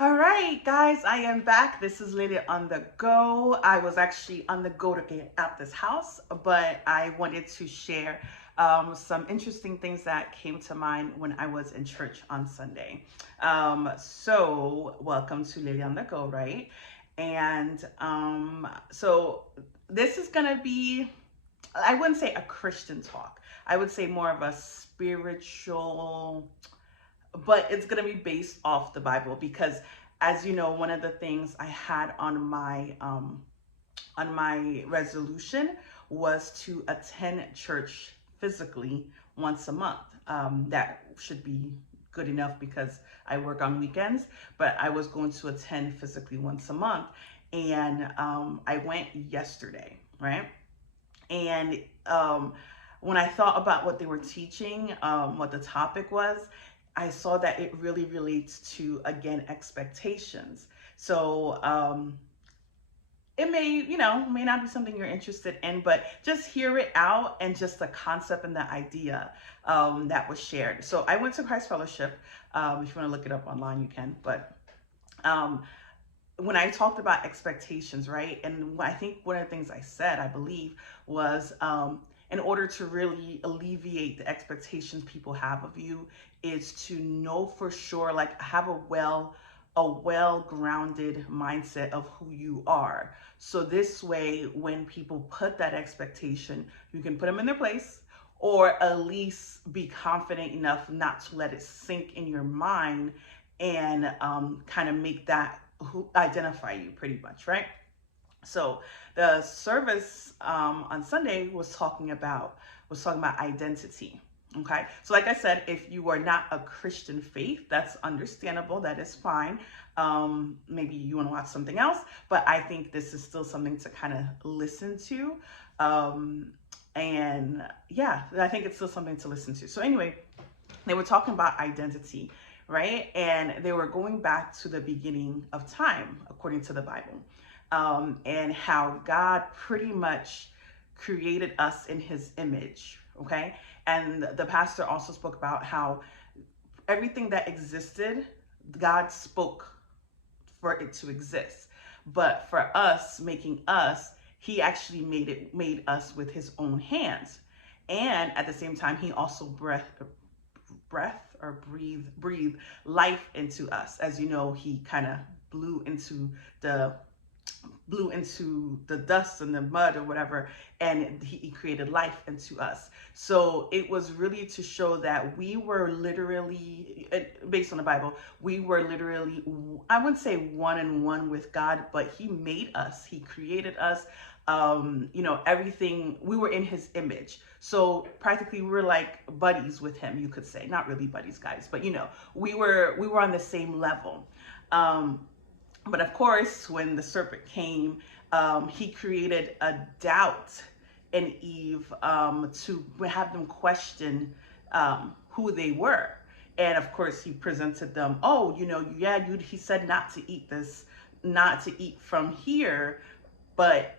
All right, guys, I am back. This is Lady on the Go. I was actually on the go to get out this house, but I wanted to share some interesting things that came to mind when I was in church on Sunday. Welcome to Lady on the Go, right? And this is going to be, I wouldn't say a Christian talk, I would say more of a spiritual, but it's going to be based off the Bible because, as you know, one of the things I had on my resolution was to attend church physically once a month. That should be good enough because I work on weekends, but I was going to attend physically once a month, and I went yesterday, right? And when I thought about what they were teaching, what the topic was, I saw that it really relates to, again, expectations. So it may not be something you're interested in, but just hear it out and just the concept and the idea that was shared. So I went to Christ Fellowship. If you want to look it up online, you can. But um, when I talked about expectations, right? And I think one of the things I said, I believe, was in order to really alleviate the expectations people have of you, is to know for sure, like have a well-grounded mindset of who you are. So this way, when people put that expectation, you can put them in their place, or at least be confident enough not to let it sink in your mind and kind of make that who identify you pretty much, right? So the service on Sunday was talking about identity. Okay, so like I said, if you are not a Christian faith, that's understandable. That is fine. Maybe you want to watch something else, but I think this is still something to kind of listen to. And yeah, I think it's still something to listen to. So anyway, they were talking about identity, right? And they were going back to the beginning of time, according to the Bible, and how God pretty much created us in his image, okay? And the pastor also spoke about how everything that existed, God spoke for it to exist. But for us, making us, he actually made us with his own hands. And at the same time, he also breathe life into us. As you know, he kind of blew into the blew into the dust and the mud or whatever, and he created life into us. So it was really to show that we were literally, based on the Bible, we were literally, I wouldn't say one and one with God, but he made us, he created us. Everything, we were in his image. So practically we were like buddies with him, you could say. Not really buddies, guys, but we were on the same level. Um, but of course, when the serpent came, he created a doubt in Eve, to have them question who they were. And of course, he presented them, oh, he said not to eat this, not to eat from here, but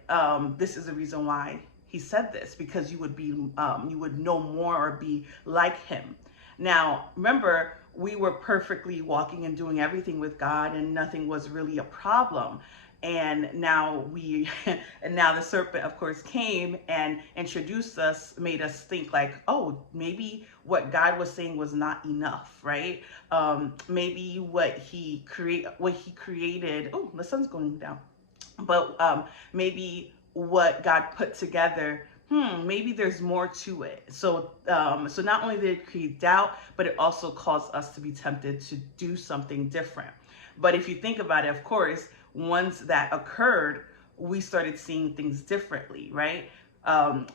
this is the reason why he said this, because you would know more or be like him. Now, remember, we were perfectly walking and doing everything with God, and nothing was really a problem. And now and now the serpent, of course, came and introduced us, made us think like, oh, maybe what God was saying was not enough, right? Maybe what he created. Oh, the sun's going down. But maybe what God put together, maybe there's more to it. So not only did it create doubt, but it also caused us to be tempted to do something different. But if you think about it, of course, once that occurred, we started seeing things differently, right?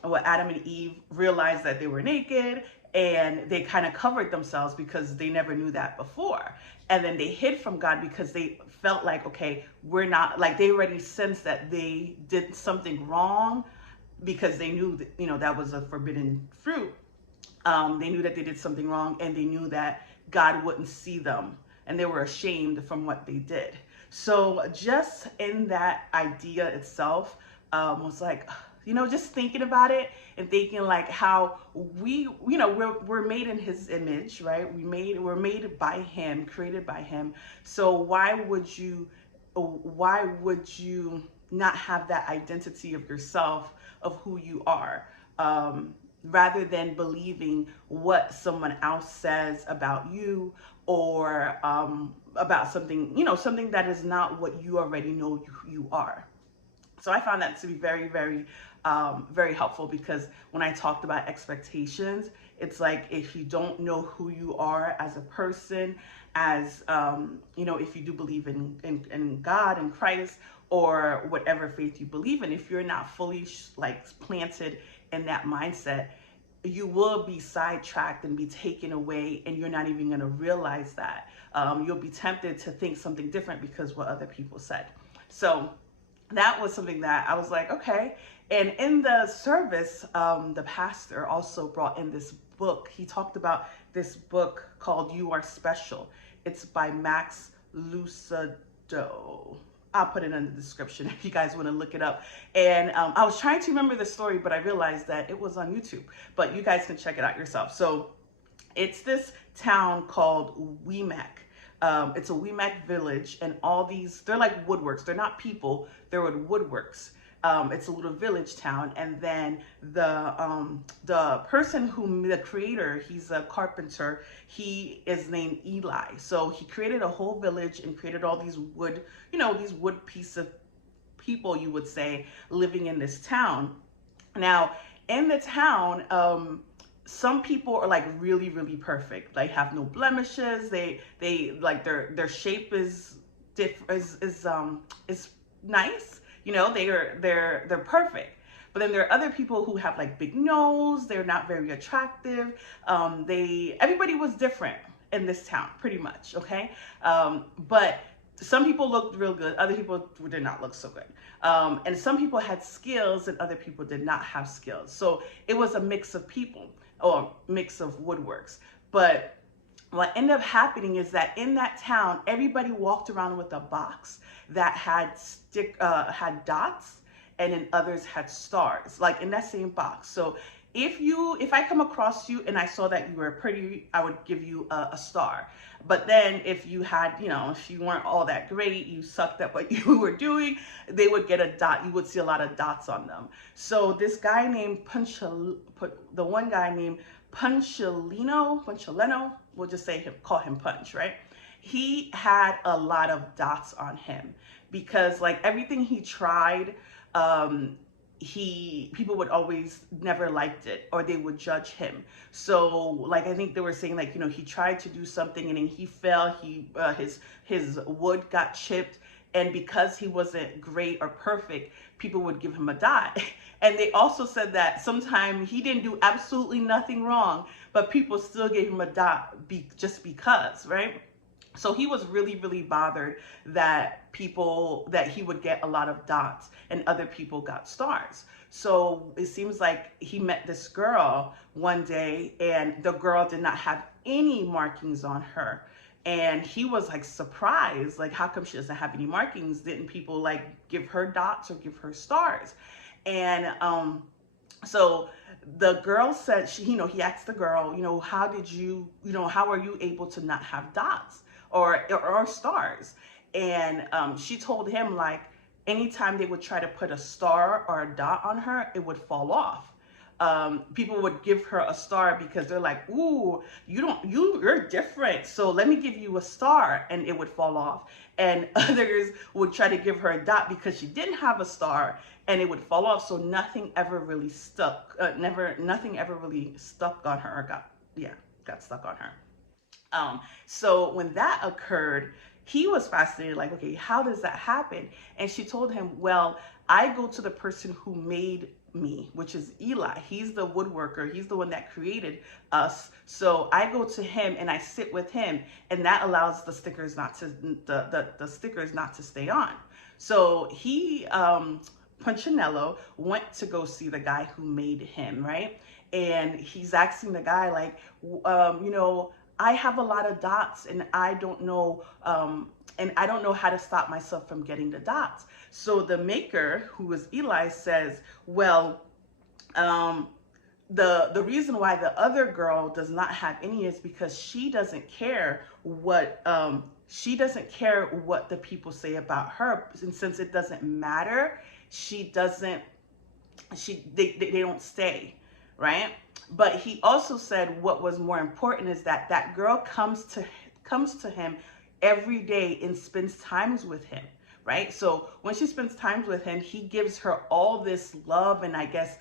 What Adam and Eve realized that they were naked, and they kind of covered themselves because they never knew that before. And then they hid from God because they felt like, okay, we're not, like, they already sensed that they did something wrong, because they knew that, that was a forbidden fruit. They knew that they did something wrong, and they knew that God wouldn't see them, and they were ashamed from what they did. So just in that idea itself, was like, just thinking about it and thinking like how we're made in his image, right? We're made by him, created by him. So why would you not have that identity of yourself, of who you are, rather than believing what someone else says about you, or about something, something that is not what you already know you are. So I found that to be very, very, very helpful, because when I talked about expectations, it's like if you don't know who you are as a person, as if you do believe in God and Christ, or whatever faith you believe in, if you're not fully like planted in that mindset, you will be sidetracked and be taken away, and you're not even going to realize that. You'll be tempted to think something different because what other people said. So that was something that I was like, okay. And in the service, the pastor also brought in this book. He talked about this book called You Are Special. It's by Max Lucado. I'll put it in the description if you guys want to look it up. And I was trying to remember the story, but I realized that it was on YouTube. But you guys can check it out yourself. So it's this town called Weemac. It's a Weemac village, and all these, they're like woodworks. They're not people, they're woodworks. It's a little village town. And then the person the creator, he's a carpenter, he is named Eli. So he created a whole village and created all these wood, these wood piece of people, you would say, living in this town. Now, in the town, some people are like really, really perfect. They have no blemishes. They like their shape is nice. They're perfect. But then there are other people who have like big nose. They're not very attractive. Everybody was different in this town, pretty much. Okay, but some people looked real good. Other people did not look so good. And some people had skills and other people did not have skills. So it was a mix of people, or mix of woodworks. But what ended up happening is that in that town, everybody walked around with a box that had dots, and then others had stars, like in that same box. So if I come across you and I saw that you were pretty, I would give you a star. But then if you had, if you weren't all that great, you sucked at what you were doing, they would get a dot. You would see a lot of dots on them. So this guy named Punchalino, we'll just call him Punch, right? He had a lot of dots on him, because like everything he tried, people would always never liked it, or they would judge him. So like, I think they were saying like, he tried to do something and then he fell, his wood got chipped, and because he wasn't great or perfect, people would give him a dot. And they also said that sometimes he didn't do absolutely nothing wrong, but people still gave him a dot just because, right? So he was really, really bothered that he would get a lot of dots and other people got stars. So it seems like he met this girl one day, and the girl did not have any markings on her. And he was like surprised, like, how come she doesn't have any markings? Didn't people like give her dots or give her stars? And so the girl said, he asked the girl, how are you able to not have dots or stars? And she told him, like, anytime they would try to put a star or a dot on her, it would fall off. People would give her a star because they're like, ooh, you're different, so let me give you a star, and it would fall off. And others would try to give her a dot because she didn't have a star, and it would fall off. So nothing ever really stuck. Nothing ever really stuck on her, or got stuck on her. So when that occurred, he was fascinated, like, okay, how does that happen? And she told him, well, I go to the person who made me, which is Eli. He's the woodworker. He's the one that created us. So I go to him and I sit with him, and that allows the stickers not to stay on. So he, Punchinello, went to go see the guy who made him, right? And he's asking the guy, like, I have a lot of dots, and I don't know how to stop myself from getting the dots. So the maker, who was Eli, says, well, the reason why the other girl does not have any is because she doesn't care what the people say about her, and since it doesn't matter, she doesn't they don't stay, right? But he also said what was more important is that that girl comes to him every day and spends times with him, right? So when she spends times with him, he gives her all this love, and I guess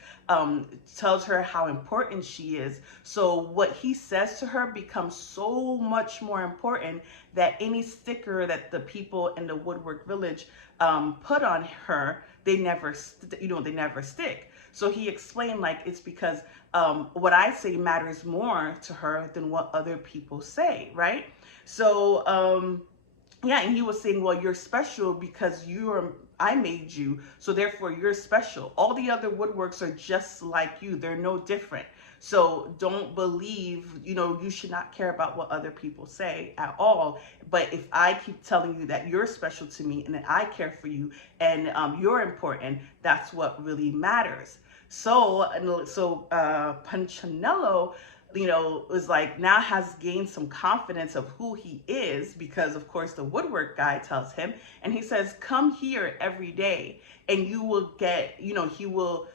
tells her how important she is. So what he says to her becomes so much more important that any sticker that the people in the Woodwork Village put on her, they never stick. So he explained, like, it's because what I say matters more to her than what other people say, right? So yeah, and he was saying, well, you're special because I made you, so therefore you're special. All the other woodworks are just like you. They're no different. So don't believe, you should not care about what other people say at all. But if I keep telling you that you're special to me and that I care for you and you're important, that's what really matters. So Punchinello, was like, now has gained some confidence of who he is, because of course the woodwork guy tells him, and he says, come here every day and you will get, he will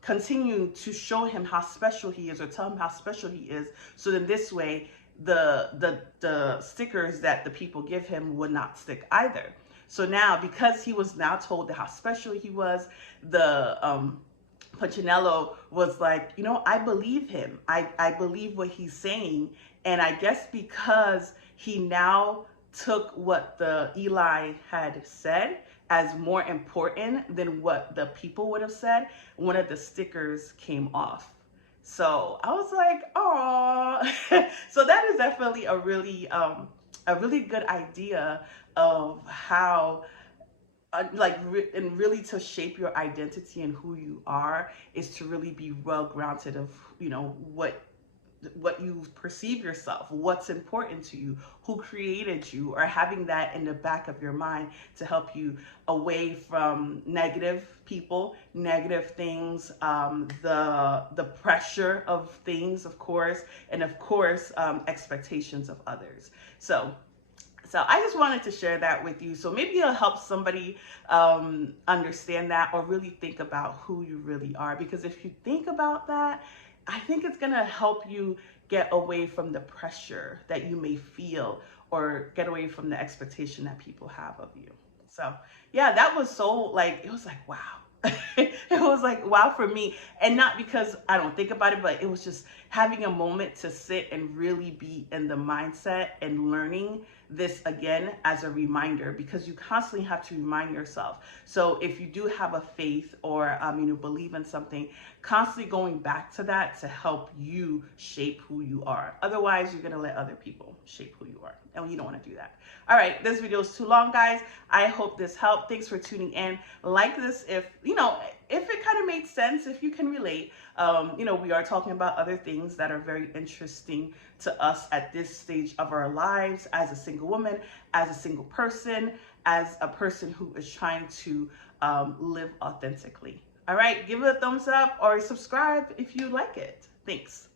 continue to show him how special he is, or tell him how special he is. So then this way, the stickers that the people give him would not stick either. So now, because he was now told how special he was, the Punchinello was like, I believe him. I believe what he's saying. And I guess because he now took what the Eli had said as more important than what the people would have said, one of the stickers came off. So I was like, oh. So that is definitely a really good idea of how and really to shape your identity and who you are is to really be well grounded of what you perceive yourself, what's important to you, who created you, or having that in the back of your mind to help you away from negative people, negative things, the pressure of things, of course, and of course expectations of others. So I just wanted to share that with you. So maybe it'll help somebody understand that, or really think about who you really are. Because if you think about that, I think it's going to help you get away from the pressure that you may feel, or get away from the expectation that people have of you. So yeah, that was so it was like, wow. It was like, wow, for me. And not because I don't think about it, but it was just having a moment to sit and really be in the mindset and learning this again as a reminder, because you constantly have to remind yourself. So if you do have a faith, or believe in something, constantly going back to that to help you shape who you are. Otherwise, you're going to let other people shape who you are, and you don't want to do that. All right, this video is too long, guys. I hope this helped. Thanks for tuning in. Like this if it kind of made sense, if you can relate. We are talking about other things that are very interesting to us at this stage of our lives, as a single woman, as a single person, as a person who is trying to live authentically. All right, give it a thumbs up or subscribe if you like it. Thanks.